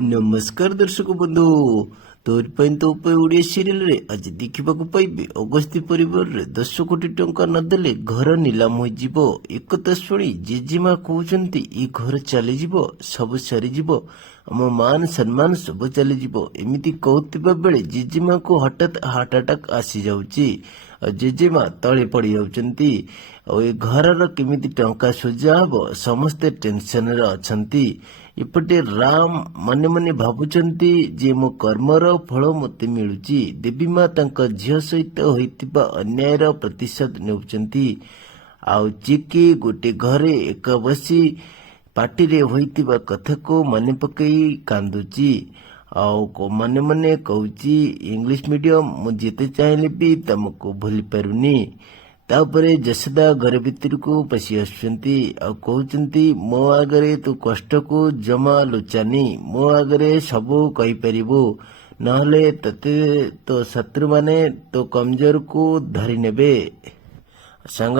नमस्कार दर्शक बंधु तोर तो ओडिया सीरियल रे आज देखा पाइबे अगस्ती परिवार रे 10 कोटी टंका नदेले घर नीलाम हो एक कथा शुणी जेजेमा कहते ये घर चली सब सरीज आम मान सम्मान सब चलीज एमती कहता बेले जेजेमा को हठात हार्ट अटैक आसी जाउची जेजेमा तले पड़ी जाउचंती ए घर केमिति टंका सुझा हम समस्ते टेंशन रे अछंती। इपटे राम मने मने भावुचंती जे मो कर्मर फल मते मिलुची देवी माँ तांका झियो सहित होइतिबा अन्यायर प्रतिशोध नेउचंती आउ चिकी गोटे घरे एक बसी पार्टी रे होइतिबा कथा को मने पकई कांदुची आउ मने मने कहूची इंग्लिश मीडियम मु जेते चाहिले भी तुमको भूली पारुनी। तापरे जसोदा घर भितर को पशि आसुचंती आ कहउचंती मो आगरे तू कष्ट को जमा लुचानी मो आगरे सबू कहि परिबो नहले तते तो शत्रु माने तो कमजोर को धरि नेबे। सांग